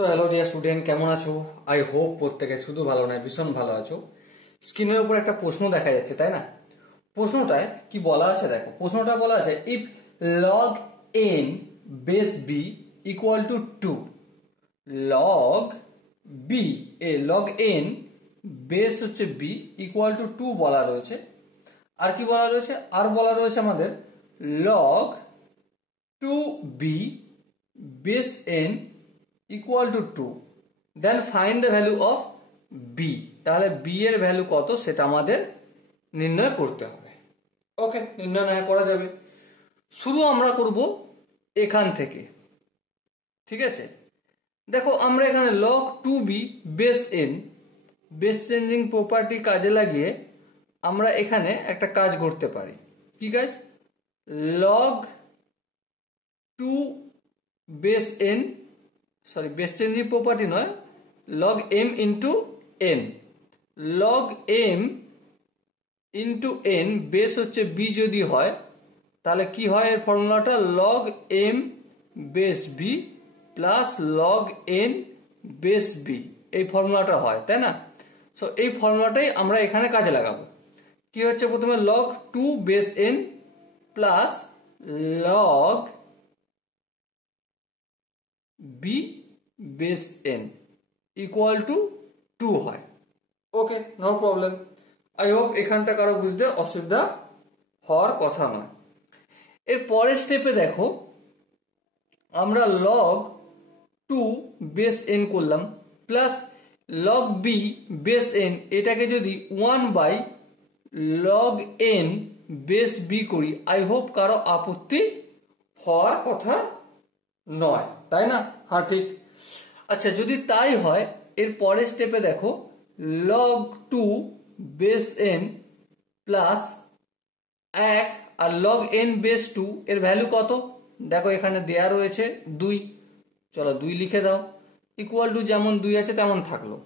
So hello dear student, কেমন আছো? I hope প্রত্যেকে শুধু ভালো নয় ভীষণ ভালো আছো। স্ক্রিনের উপর একটা প্রশ্ন দেখা যাচ্ছে, তাই না? প্রশ্নটায় কি বলা আছে দেখো। প্রশ্নটা বলা আছে if log N base B equal to 2, log B log N base হচ্ছে বি ইকুয়াল টু 2 বলা রয়েছে। আর কি বলা রয়েছে? আর বলা রয়েছে আমাদের log 2b base n equal to 2, then find the value of b। তাহলে b এর ভ্যালু কত সেটা আমাদের নির্ণয় করতে হবে। ওকে, নির্ণয় না করা যাবে, শুরু আমরা করব এখান থেকে। ঠিক আছে, দেখো আমরা এখানে log 2b base n base changing property কাজে লাগিয়ে আমরা এখানে একটা কাজ করতে পারি। কি কাজ? log 2 base N, sorry base changing property নয়, log M into N. Log M into N base হচ্ছে বি যদি হয় তাহলে কি হয় এর ফর্মুলাটা? Log M base B plus log N base B, এই ফর্মুলাটা হয়, তাই না? সো এই ফর্মুলাটাই আমরা এখানে কাজে লাগাবো। কি হচ্ছে? প্রথমে log 2 base N plus log B base N equal to 2 হয়। Okay, no problem. I hope এখানটা কারো বুঝতে অসুবিধা হওয়ার কথা নয়। এর পরের স্টেপে দেখো আমরা লগ 2 বেস এন করলাম plus log B base N, এটাকে যদি 1 by log N base B করি, আই হোপ কারো আপত্তি হওয়ার কথা নয়, তাই না? হ্যাঁ, ঠিক। আচ্ছা, যদি তাই হয় এর পরের স্টেপে দেখো লগ 2 বেস এন প্লাস 1 আর লগ এন বেস 2 এর ভ্যালু কত? দেখো এখানে দেয়া রয়েছে 2, চলো 2 লিখে দাও, ইকুয়াল টু যেমন 2 আছে তেমন থাকলো।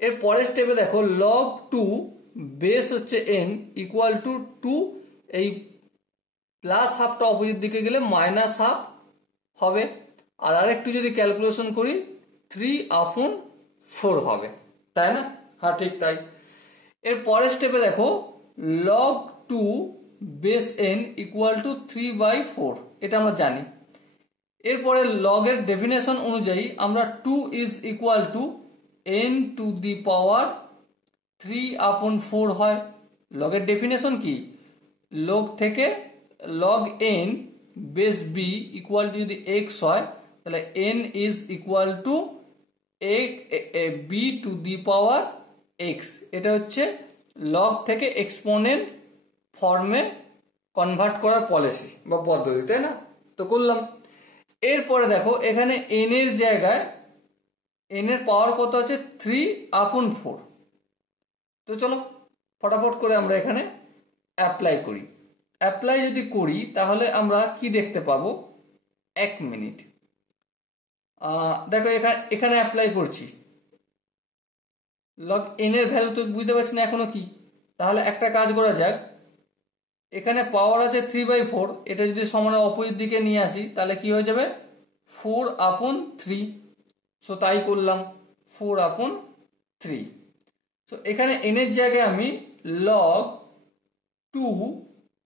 এর পরের স্টেপে দেখো লগ 2 বেস হচ্ছে এন ইকুয়াল টু 2, এই প্লাস হাফটা অপোজিট দিকে গেলে মাইনাস হাফ হবে। আর আরেকটু যদি ক্যালকুলেশন করি 3/4 হবে, তাই না? হ্যাঁ, ঠিক তাই। এর পরের স্টেপে দেখো log 2 base N equal two 3/4, এটা আমরা জানি। এরপরে লগের ডেফিনেশন অনুযায়ী আমরা 2 is equal to N to the power 3/4 হয়। লগের ডেফিনেশন কি? লগ থেকে log N base B equal to যদি এক্স হয় তাহলে N is equal to B to the power X. এটা হচ্ছে লগ থেকে এক্সপোনেন্ট ফর্মে কনভার্ট করার পলিসি বা পদ্ধতি, তাই না? তো করলাম। এরপরে দেখো এখানে এন এর জায়গায় এন এর পাওয়ার কত আছে? 3/4। তো চলো ফটাফট করে আমরা এখানে অ্যাপ্লাই করি। অ্যাপ্লাই যদি করি তাহলে আমরা কি দেখতে পাবো? 1 মিনিট, দেখো এখানে অ্যাপ্লাই করছি। লগ এন এর ভ্যালু তো বুঝতে পারছি না এখনো কি। তাহলে একটা কাজ করা যাক, এখানে পাওয়ার আছে 3/4, এটা যদি সমানের অপোজিট দিকে নিয়ে আসি তাহলে কি হয়ে যাবে? 4/3। সো তাই করলাম, 4/3। তো এখানে এন এর জায়গায় আমি লগ 2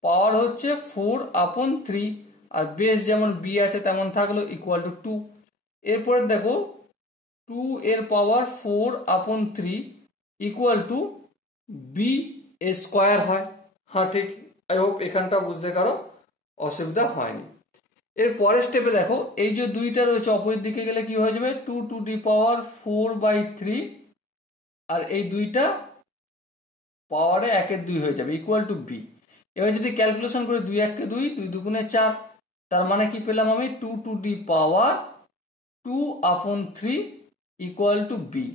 পাওয়ার হচ্ছে 4/3 আর বেস যেমন বি আছে তেমন থাকলো ইকুয়াল টু 2। এরপরে দেখো 2 এর পাওয়ার 4/3 ইকুয়াল টু বি স্কোয়ার হয়। হ্যাঁ, ঠিক। আই হোপ এখানটা বুঝতে কারো অসুবিধা হয়নি। এর পরের স্টেপে দেখো এই যে 2টা রয়েছে অপোজিট দিকে গেলে কি হয়ে যাবে? 2 টু দি পাওয়ার 4/3 আর এই 2টা পাওয়ারে 1/2 হয়ে যাবে ইকুয়াল টু বি। এবার যদি ক্যালকুলেশন করি 2 1 2, 2 2 4, তার মানে কি পেলাম আমি? 2 to the power 2/3 equal to B.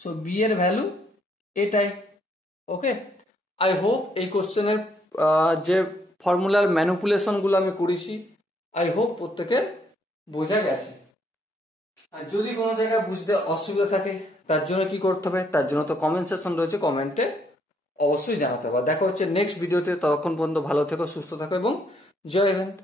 So B এর ভ্যালু এটাই। ওকে, আই হোপ এই কোশ্চেনের যে ফর্মুলার ম্যানিপুলেশনগুলো আমি করেছি আই হোপ প্রত্যেকের বোঝা গেছে। আর যদি কোনো জায়গায় বুঝতে অসুবিধা থাকে তার জন্য কি করতে হবে? তার জন্য তো কমেন্ট সেকশন রয়েছে, কমেন্টে অবশ্যই জানাতে হবে। দেখা হচ্ছে নেক্সট ভিডিওতে। ততক্ষণ পর্যন্ত ভালো থেকো, সুস্থ থাকো এবং জয় হিন্দ।